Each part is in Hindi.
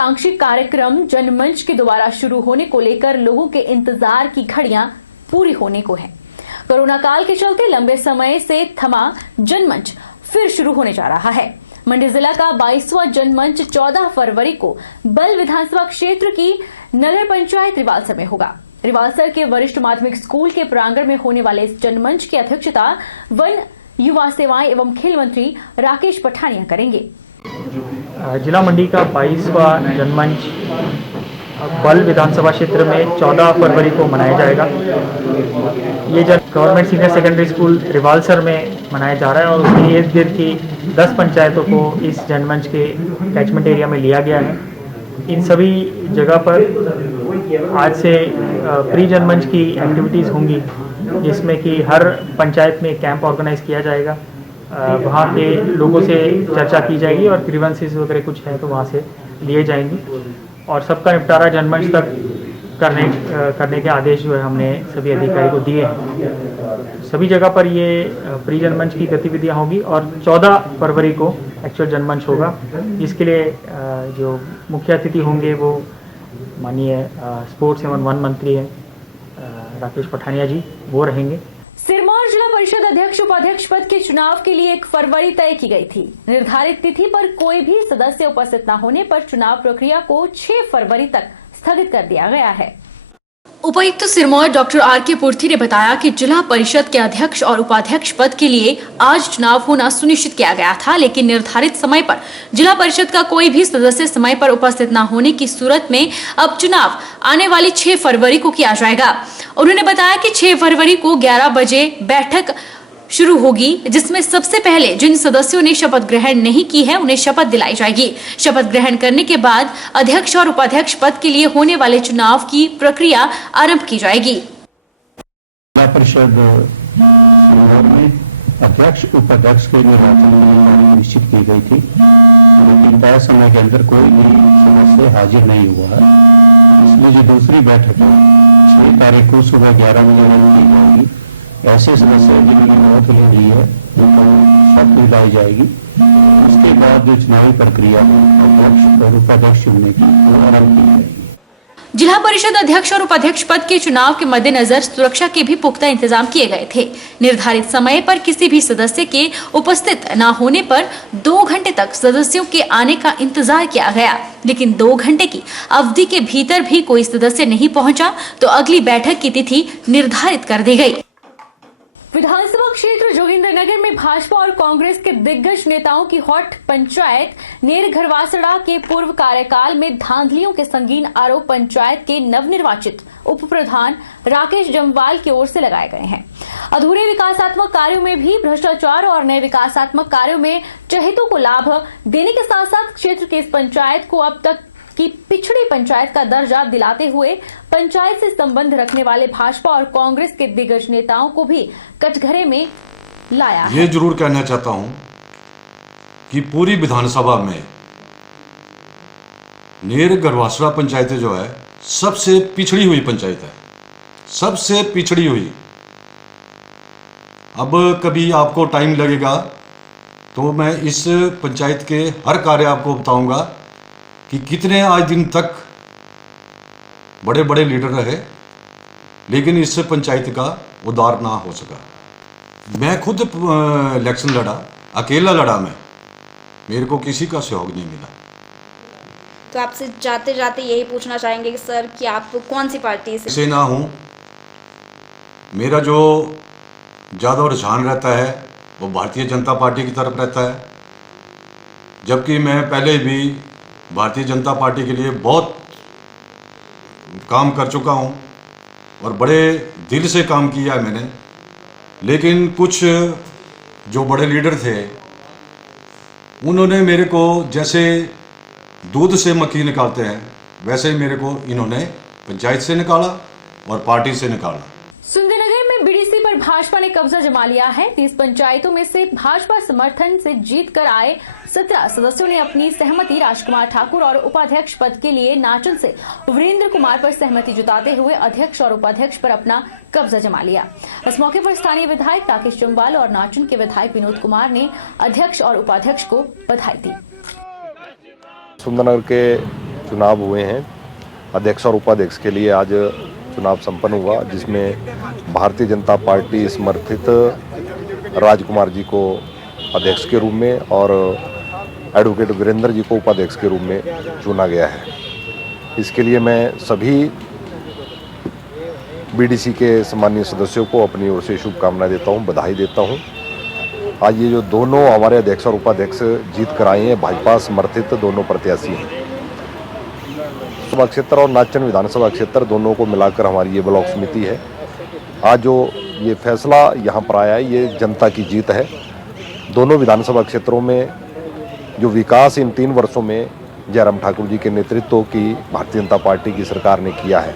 महत्वाकांक्षी कार्यक्रम जनमंच के दोबारा शुरू होने को लेकर लोगों के इंतजार की घड़ियां पूरी होने को है। कोरोना काल के चलते लंबे समय से थमा जनमंच फिर शुरू होने जा रहा है। मंडी जिला का 22वां जनमंच 14 फरवरी को बल विधानसभा क्षेत्र की नगर पंचायत रिवालसर में होगा। रिवालसर के वरिष्ठ माध्यमिक स्कूल के प्रांगण में होने वाले इस जनमंच की अध्यक्षता वन युवा सेवाएं एवं खेल मंत्री राकेश पठानिया करेंगे। जिला मंडी का 22वां जनमंच बल विधानसभा क्षेत्र में 14 फरवरी को मनाया जाएगा। ये government senior secondary school Rewalsar में मनाया जा रहा है और उसके इर्द गिर्द की 10 पंचायतों को इस जनमंच के कैचमेंट एरिया में लिया गया है। इन सभी जगह पर आज से प्री जनमंच की एक्टिविटीज़ होंगी, जिसमें कि हर पंचायत में कैंप ऑर्गेनाइज किया जाएगा। वहाँ के लोगों से चर्चा की जाएगी और ग्रीवेंसेस वगैरह कुछ है तो वहाँ से लिए जाएंगे और सबका निपटारा जनमंच तक करने के आदेश जो है हमने सभी अधिकारी को दिए हैं। सभी जगह पर ये प्री जनमंच की गतिविधियाँ होगी और 14 फरवरी को एक्चुअल जनमंच होगा, जिसके लिए जो मुख्य अतिथि होंगे वो माननीय स्पोर्ट्स एवं वन मंत्री हैं राकेश पठानिया जी, वो रहेंगे। सिरमौर जिला परिषद अध्यक्ष उपाध्यक्ष पद के चुनाव के लिए 1 फरवरी तय की गई थी। निर्धारित तिथि पर कोई भी सदस्य उपस्थित न होने पर चुनाव प्रक्रिया को 6 फरवरी तक स्थगित कर दिया गया है। उपायुक्त सिरमौर डॉक्टर आर.के. पूर्थी ने बताया कि जिला परिषद के अध्यक्ष और उपाध्यक्ष पद के लिए आज चुनाव होना सुनिश्चित किया गया था, लेकिन निर्धारित समय पर जिला परिषद का कोई भी सदस्य समय पर उपस्थित न होने की सूरत में अब चुनाव आने वाली 6 फरवरी को किया जाएगा। उन्होंने बताया कि 6 फरवरी को 11 बजे बैठक शुरू होगी, जिसमें सबसे पहले जिन सदस्यों ने शपथ ग्रहण नहीं की है उन्हें शपथ दिलाई जाएगी। शपथ ग्रहण करने के बाद अध्यक्ष और उपाध्यक्ष पद के लिए होने वाले चुनाव की प्रक्रिया आरंभ की जाएगी। जिला परिषद में अध्यक्ष उपाध्यक्ष के निर्वाचन निश्चित की गई थी, लेकिन तय समय के अंदर कोई भी सदस्य हाजिर नहीं हुआ है। इसलिए जो दूसरी बैठक है 6 तारीख को सुबह 11 बजे ऐसे सदस्य जिन्होंने मौत ले ली है शपथ दिलाई जाएगी। उसके बाद जो चुनावी प्रक्रिया अध्यक्ष और उपाध्यक्ष चुनने की आरंभ की जाएगी। जिला परिषद अध्यक्ष और उपाध्यक्ष पद के चुनाव के मद्देनजर सुरक्षा के भी पुख्ता इंतजाम किए गए थे। निर्धारित समय पर किसी भी सदस्य के उपस्थित न होने पर 2 घंटे तक सदस्यों के आने का इंतजार किया गया, लेकिन 2 घंटे की अवधि के भीतर भी कोई सदस्य नहीं पहुंचा तो अगली बैठक की तिथि निर्धारित कर दी गई। विधानसभा क्षेत्र जोगिंद्रनगर में भाजपा और कांग्रेस के दिग्गज नेताओं की हॉट पंचायत नेर घरवासड़ा के पूर्व कार्यकाल में धांधलियों के संगीन आरोप पंचायत के नवनिर्वाचित उप प्रधान राकेश जम्वाल की ओर से लगाए गए हैं। अधूरे विकासात्मक कार्यों में भी भ्रष्टाचार और नए विकासात्मक कार्यों में चहेतों को लाभ देने के साथ साथ क्षेत्र के इस पंचायत को अब तक की पिछड़ी पंचायत का दर्जा दिलाते हुए पंचायत से संबंध रखने वाले भाजपा और कांग्रेस के दिग्गज नेताओं को भी कटघरे में लाया है। ये जरूर कहना चाहता हूं कि पूरी विधानसभा में नेर घरवासड़ा पंचायत जो है सबसे पिछड़ी हुई पंचायत है, सबसे पिछड़ी हुई। अब कभी आपको टाइम लगेगा तो मैं इस पंचायत के हर कार्य आपको बताऊंगा कि कितने आज दिन तक बड़े बड़े लीडर रहे, लेकिन इस पंचायत का उद्धार ना हो सका। मैं खुद इलेक्शन लड़ा, अकेला लड़ा मैं, मेरे को किसी का सहयोग नहीं मिला। तो आपसे जाते जाते यही पूछना चाहेंगे कि सर कि आप कौन सी पार्टी से ना हूँ। मेरा जो ज़्यादा रुझान रहता है वो भारतीय जनता पार्टी की तरफ रहता है, जबकि मैं पहले भी भारतीय जनता पार्टी के लिए बहुत काम कर चुका हूं और बड़े दिल से काम किया है मैंने। लेकिन कुछ जो बड़े लीडर थे उन्होंने मेरे को जैसे दूध से मक्खी निकालते हैं वैसे ही मेरे को इन्होंने पंचायत से निकाला और पार्टी से निकाला। सुंदरनगर में बीडीसी पर भाजपा ने कब्जा जमा लिया है। 30 पंचायतों में से भाजपा समर्थन से जीत कर आए 17 सदस्यों ने अपनी सहमति राजकुमार ठाकुर और उपाध्यक्ष पद के लिए नाचन से वीरेंद्र कुमार पर सहमति जताते हुए अध्यक्ष और उपाध्यक्ष पर अपना कब्जा जमा लिया। इस मौके पर स्थानीय विधायक राकेश जम्वाल और नाचन के विधायक विनोद कुमार ने अध्यक्ष और उपाध्यक्ष को बधाई दी। सुंदरनगर के चुनाव हुए हैं। अध्यक्ष और उपाध्यक्ष के लिए आज चुनाव संपन्न हुआ, जिसमें भारतीय जनता पार्टी समर्थित राजकुमार जी को अध्यक्ष के रूप में और एडवोकेट वीरेंद्र जी को उपाध्यक्ष के रूप में चुना गया है। इसके लिए मैं सभी बीडीसी के सम्मानीय सदस्यों को अपनी ओर से शुभकामनाएं देता हूं, बधाई देता हूं। आज ये जो दोनों हमारे अध्यक्ष और उपाध्यक्ष जीत कर आए हैं, भाजपा समर्थित दोनों प्रत्याशी हैं। सभा क्षेत्र और नाचन विधानसभा क्षेत्र दोनों को मिलाकर हमारी ये ब्लॉक समिति है। आज जो ये फैसला यहाँ पर आया है, ये जनता की जीत है। दोनों विधानसभा क्षेत्रों में जो विकास इन 3 वर्षों में जयराम ठाकुर जी के नेतृत्व की भारतीय जनता पार्टी की सरकार ने किया है,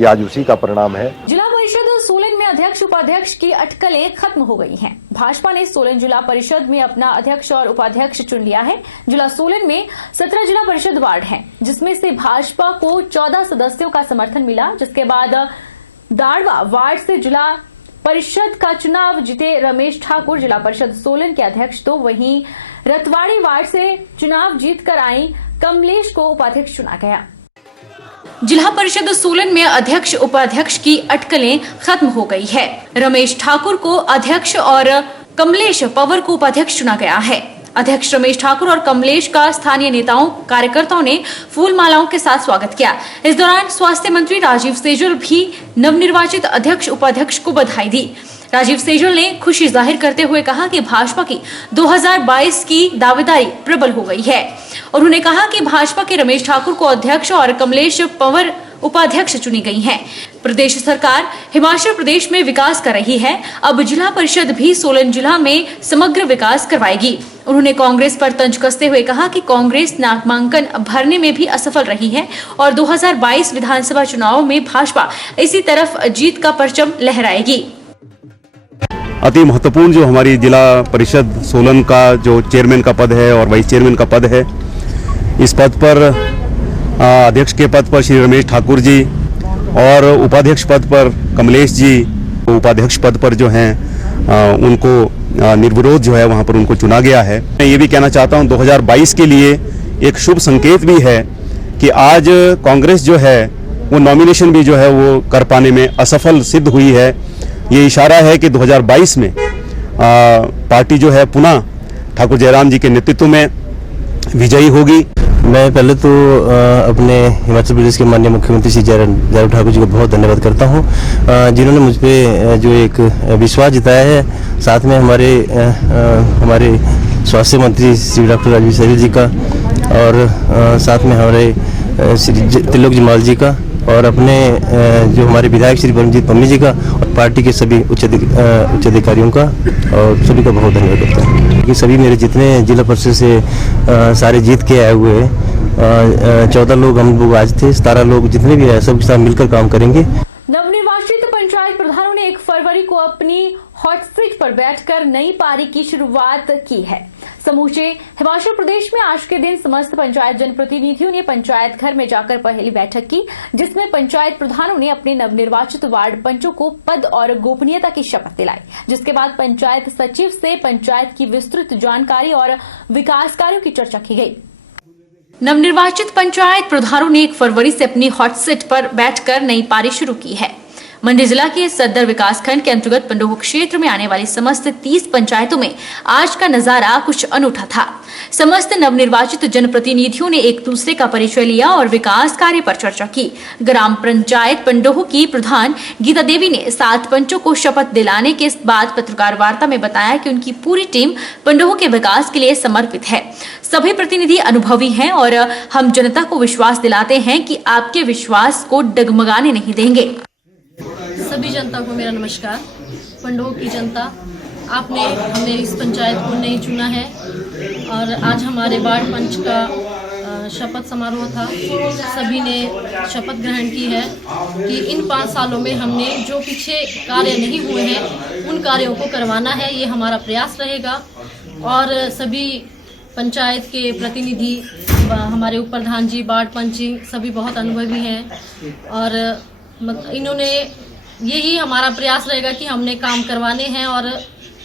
ये आज उसी का परिणाम है। जिला परिषद सोलन में अध्यक्ष उपाध्यक्ष की अटकलें खत्म हो गई हैं। भाजपा ने सोलन जिला परिषद में अपना अध्यक्ष और उपाध्यक्ष चुन लिया है। जिला सोलन में 17 जिला परिषद वार्ड हैं, जिसमें से भाजपा को 14 सदस्यों का समर्थन मिला, जिसके बाद दाड़वा वार्ड से जिला परिषद का चुनाव जीते रमेश ठाकुर जिला परिषद सोलन के अध्यक्ष, तो वहीं रतवाड़ी वार्ड से चुनाव जीतकर आई कमलेश को उपाध्यक्ष चुना गया। जिला परिषद सोलन में अध्यक्ष उपाध्यक्ष की अटकलें खत्म हो गई है। रमेश ठाकुर को अध्यक्ष और कमलेश पवर को उपाध्यक्ष चुना गया है। अध्यक्ष रमेश ठाकुर और कमलेश का स्थानीय नेताओं कार्यकर्ताओं ने फूल मालाओं के साथ स्वागत किया। इस दौरान स्वास्थ्य मंत्री राजीव सैजल भी नवनिर्वाचित अध्यक्ष उपाध्यक्ष को बधाई दी। राजीव सैजल ने खुशी जाहिर करते हुए कहा कि भाजपा की 2022 की दावेदारी प्रबल हो गई है। उन्होंने कहा कि भाजपा के रमेश ठाकुर को अध्यक्ष और कमलेश पवर उपाध्यक्ष चुनी गई हैं। प्रदेश सरकार हिमाचल प्रदेश में विकास कर रही है। अब जिला परिषद भी सोलन जिला में समग्र विकास करवाएगी। उन्होंने कांग्रेस पर तंज कसते हुए कहा कि कांग्रेस नामांकन भरने में भी असफल रही है और 2022 विधानसभा चुनाव में भाजपा इसी तरफ जीत का परचम लहराएगी। अति महत्वपूर्ण जो हमारी जिला परिषद सोलन का जो चेयरमैन का पद है और वाइस चेयरमैन का पद है, इस पद पर अध्यक्ष के पद पर श्री रमेश ठाकुर जी और उपाध्यक्ष पद पर कमलेश जी, उपाध्यक्ष पद पर जो हैं उनको निर्विरोध जो है वहां पर उनको चुना गया है। मैं ये भी कहना चाहता हूं 2022 के लिए एक शुभ संकेत भी है कि आज कांग्रेस जो है वो नॉमिनेशन भी जो है वो कर पाने में असफल सिद्ध हुई है। ये इशारा है कि 2022 में पार्टी जो है पुनः ठाकुर जयराम जी के नेतृत्व में विजयी होगी। मैं पहले तो अपने हिमाचल प्रदेश के माननीय मुख्यमंत्री श्री जयराम ठाकुर जी को बहुत धन्यवाद करता हूं, जिन्होंने मुझ पे जो एक विश्वास जताया है। साथ में हमारे स्वास्थ्य मंत्री श्री डॉक्टर राजीव सैजल जी का और साथ में हमारे श्री त्रिलोक जमाल जी का और अपने जो हमारे विधायक श्री परमजीत पम्मी जी का और पार्टी के सभी उच्च अधिकारियों का और सभी का बहुत धन्यवाद करता हूँ कि सभी मेरे जितने जिला परिषद से सारे जीत के आए हुए 14 लोग हम लोग आज थे, 17 लोग जितने भी हैं सबके साथ मिलकर काम करेंगे। नवनिर्वाचित पंचायत प्रधानों ने 1 फरवरी को अपनी हॉट सीट पर बैठकर नई पारी की शुरुआत की है। समूचे हिमाचल प्रदेश में आज के दिन समस्त पंचायत जनप्रतिनिधियों ने पंचायत घर में जाकर पहली बैठक की, जिसमें पंचायत प्रधानों ने अपने नवनिर्वाचित वार्ड पंचों को पद और गोपनीयता की शपथ दिलाई। जिसके बाद पंचायत सचिव से पंचायत की विस्तृत जानकारी और विकास कार्यों की चर्चा की गई। नवनिर्वाचित पंचायत प्रधानों ने 1 फरवरी से अपनी हॉट सीट पर बैठकर नई पारी शुरू की है। मंडी जिला के सदर विकासखंड के अंतर्गत पंडोह क्षेत्र में आने वाली समस्त 30 पंचायतों में आज का नजारा कुछ अनूठा था। समस्त नवनिर्वाचित जनप्रतिनिधियों ने एक दूसरे का परिचय लिया और विकास कार्य पर चर्चा की। ग्राम पंचायत पंडोह की प्रधान गीता देवी ने 7 पंचों को शपथ दिलाने के बाद पत्रकार वार्ता में बताया कि उनकी पूरी टीम पंडोह के विकास के लिए समर्पित है। सभी प्रतिनिधि अनुभवी हैं और हम जनता को विश्वास दिलाते हैं कि आपके विश्वास को डगमगाने नहीं देंगे। सभी जनता को मेरा नमस्कार। पंडोह की जनता, आपने हमें इस पंचायत को नहीं चुना है और आज हमारे वार्ड पंच का शपथ समारोह था। सभी ने शपथ ग्रहण की है कि इन 5 सालों में हमने जो पीछे कार्य नहीं हुए हैं उन कार्यों को करवाना है, ये हमारा प्रयास रहेगा। और सभी पंचायत के प्रतिनिधि, हमारे उप प्रधान जी, वार्ड पंच जी सभी बहुत अनुभवी हैं और इन्होंने यही हमारा प्रयास रहेगा कि हमने काम करवाने हैं और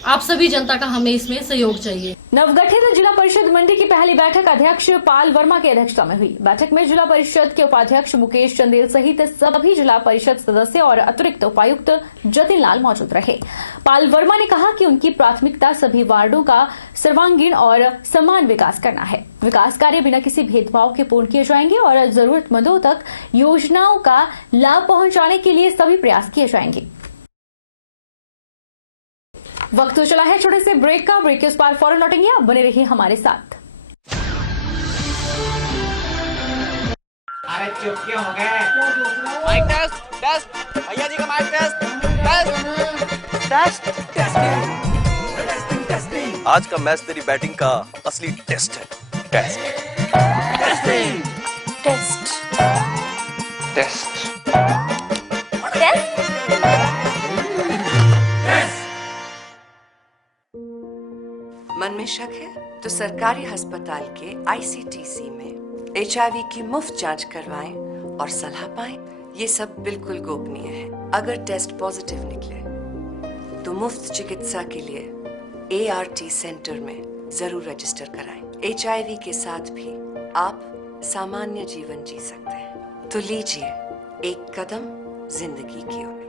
आप सभी जनता का हमें इसमें सहयोग चाहिए। नवगठित जिला परिषद मंडी की पहली बैठक अध्यक्ष पाल वर्मा की अध्यक्षता में हुई। बैठक में जिला परिषद के उपाध्यक्ष मुकेश चंदेल सहित सभी जिला परिषद सदस्य और अतिरिक्त उपायुक्त जतिन लाल मौजूद रहे। पाल वर्मा ने कहा कि उनकी प्राथमिकता सभी वार्डों का सर्वांगीण और समान विकास करना है। विकास कार्य बिना किसी भेदभाव के पूर्ण किए जाएंगे और जरूरतमंदों तक योजनाओं का लाभ पहुंचाने के लिए सभी प्रयास किए जाएंगे। वक्त तो चला है छोटे से ब्रेक का। ब्रेक के उस पार फौरन लौटेंगे, आप बने रहिए हमारे साथ। अरे चुप क्यों हो गए? माइक टेस्ट टेस्ट भैया जी का माइक टेस्ट टेस्ट। आज का मैच तेरी बैटिंग का असली टेस्ट है। टेस्ट टेस्टिंग टेस्ट टेस्ट मन में शक है तो सरकारी अस्पताल के ICTC में HIV की मुफ्त जांच करवाएं और सलाह पाएं। ये सब बिल्कुल गोपनीय है। अगर टेस्ट पॉजिटिव निकले तो मुफ्त चिकित्सा के लिए ART सेंटर में जरूर रजिस्टर कराएं। HIV के साथ भी आप सामान्य जीवन जी सकते हैं। तो लीजिए एक कदम जिंदगी की ओर।